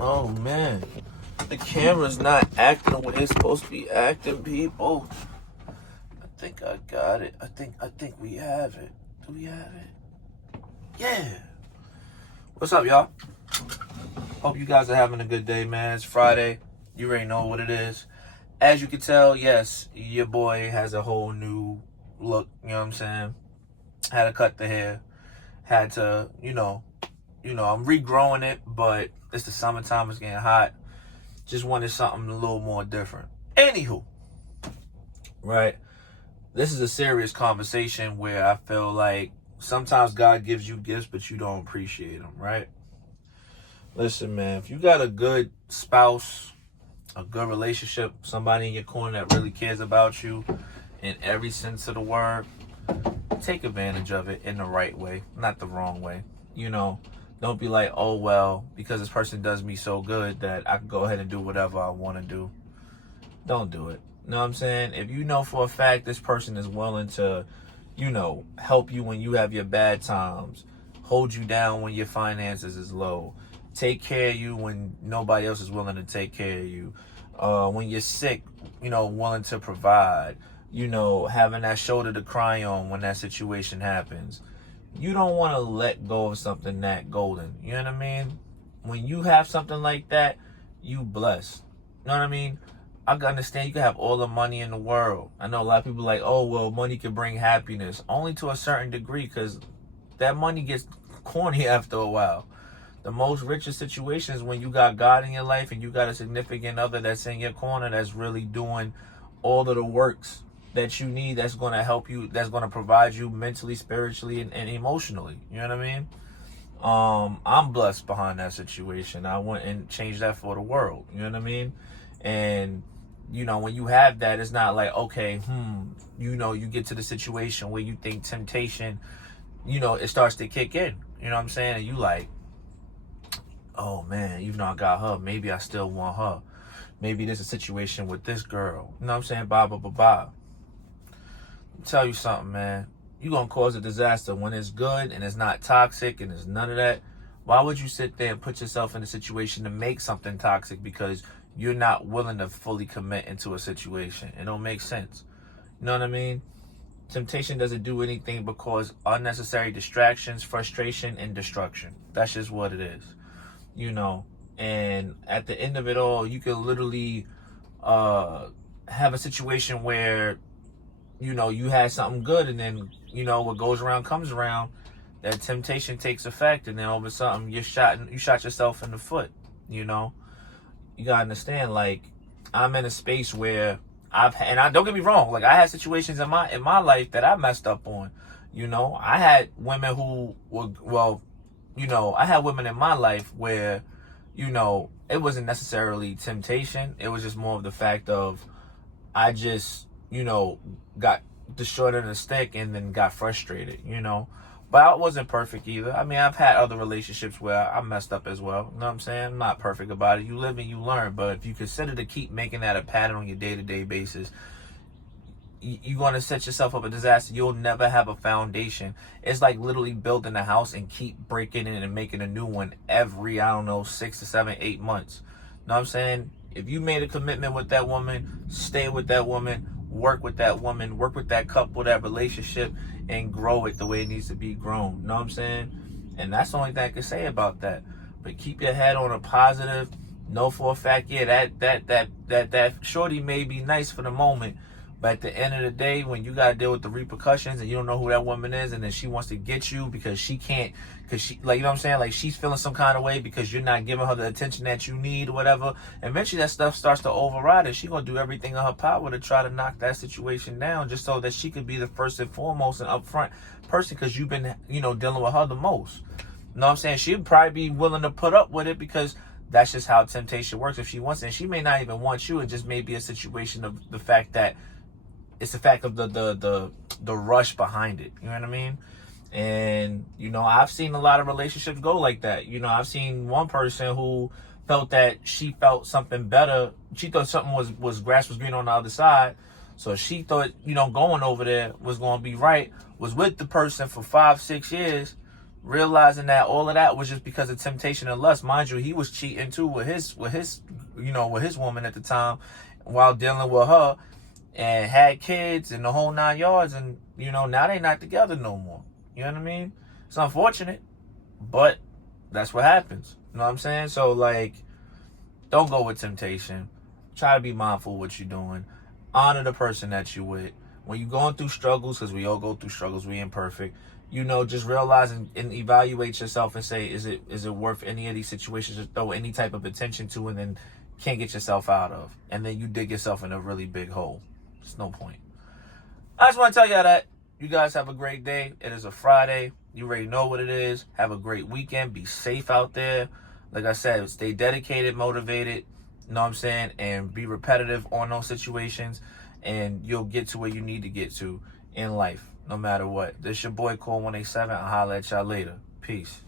Oh man, the camera's not acting the way it's supposed to be acting, people. I think I got it. I think we have it. Do we have it? Yeah. What's up, y'all? Hope you guys are having a good day, man. It's Friday. You already know what it is. As you can tell, yes, your boy has a whole new look. You know what I'm saying? Had to cut the hair. Had to, I'm regrowing it, but it's the summertime. It's getting hot. Just wanted something a little more different. Anywho, right? This is a serious conversation where I feel like sometimes God gives you gifts, but you don't appreciate them, right? Listen, man, if you got a good spouse, a good relationship, somebody in your corner that really cares about you in every sense of the word, take advantage of it in the right way, not the wrong way. Don't be like, oh, well, because this person does me so good that I can go ahead and do whatever I want to do. Don't do it. You know what I'm saying? If you know for a fact this person is willing to, help you when you have your bad times, hold you down when your finances is low, take care of you when nobody else is willing to take care of you, when you're sick, willing to provide, having that shoulder to cry on when that situation happens. You don't want to let go of something that golden. You know what I mean? When you have something like that, you blessed. You know what I mean? I can understand you can have all the money in the world. I know a lot of people like, oh, well, money can bring happiness. Only to a certain degree, because that money gets corny after a while. The most richest situation is when you got God in your life and you got a significant other that's in your corner that's really doing all of the works that you need, that's going to help you, that's going to provide you mentally, spiritually, and emotionally. You know what I mean? I'm blessed behind that situation. I went and changed that for the world. You know what I mean? And, when you have that, it's not like, okay, you get to the situation where you think temptation, it starts to kick in. You know what I'm saying? And you like, oh man, even though I got her, maybe I still want her. Maybe there's a situation with this girl. You know what I'm saying? Blah, blah, blah, blah. Tell you something, man. You're going to cause a disaster when it's good and it's not toxic and there's none of that. Why would you sit there and put yourself in a situation to make something toxic because you're not willing to fully commit into a situation? It don't make sense. You know what I mean? Temptation doesn't do anything but cause unnecessary distractions, frustration, and destruction. That's just what it is. And at the end of it all, you can literally have a situation where you had something good, and then, what goes around comes around. That temptation takes effect, and then all of a sudden you shot yourself in the foot. You gotta understand, like, I'm in a space where don't get me wrong, like, I had situations in my life that I messed up on. I had women who were, I had women in my life where, it wasn't necessarily temptation. It was just more of the fact of, I just, got the short end of the stick and then got frustrated, But I wasn't perfect either. I mean, I've had other relationships where I messed up as well. You know what I'm saying? I'm not perfect about it. You live and you learn. But if you consider to keep making that a pattern on your day-to-day basis, you're going to set yourself up a disaster. You'll never have a foundation. It's like literally building a house and keep breaking it and making a new one every, 6 to 7, 8 months. You know what I'm saying? If you made a commitment with that woman, stay with that woman, work with that woman, work with that couple, that relationship, and grow it the way it needs to be grown. You know what I'm saying? And that's the only thing I can say about that. But keep your head on a positive. Know for a fact, yeah, that shorty may be nice for the moment, but at the end of the day, when you gotta deal with the repercussions and you don't know who that woman is, and then she wants to get you because she can't, because she, like, you know what I'm saying? Like, she's feeling some kind of way because you're not giving her the attention that you need or whatever. Eventually that stuff starts to override her. She's gonna do everything in her power to try to knock that situation down just so that she could be the first and foremost and upfront person, because you've been, dealing with her the most. You know what I'm saying? She'd probably be willing to put up with it because that's just how temptation works if she wants it. And she may not even want you. It just may be a situation of the fact that it's the fact of the rush behind it. You know what I mean? And, I've seen a lot of relationships go like that. I've seen one person who felt that she felt something better. She thought something was grass was green on the other side. So she thought, going over there was going to be right, was with the person for 5-6 years, realizing that all of that was just because of temptation and lust. Mind you, he was cheating too with his with his woman at the time while dealing with her, and had kids and the whole 9 yards, and now they not together no more. You know what I mean? It's unfortunate, but that's what happens. You know what I'm saying? So, like, don't go with temptation. Try to be mindful of what you're doing. Honor the person that you're with. When you're going through struggles, because we all go through struggles, we imperfect, just realize and evaluate yourself and say, is it worth any of these situations to throw any type of attention to, and then can't get yourself out of, and then you dig yourself in a really big hole. There's no point. I just want to tell y'all that you guys have a great day. It is a Friday. You already know what it is. Have a great weekend. Be safe out there. Like I said, stay dedicated, motivated, you know what I'm saying, and be repetitive on those situations, and you'll get to where you need to get to in life, no matter what. This your boy, Cole 187. I'll holler at y'all later. Peace.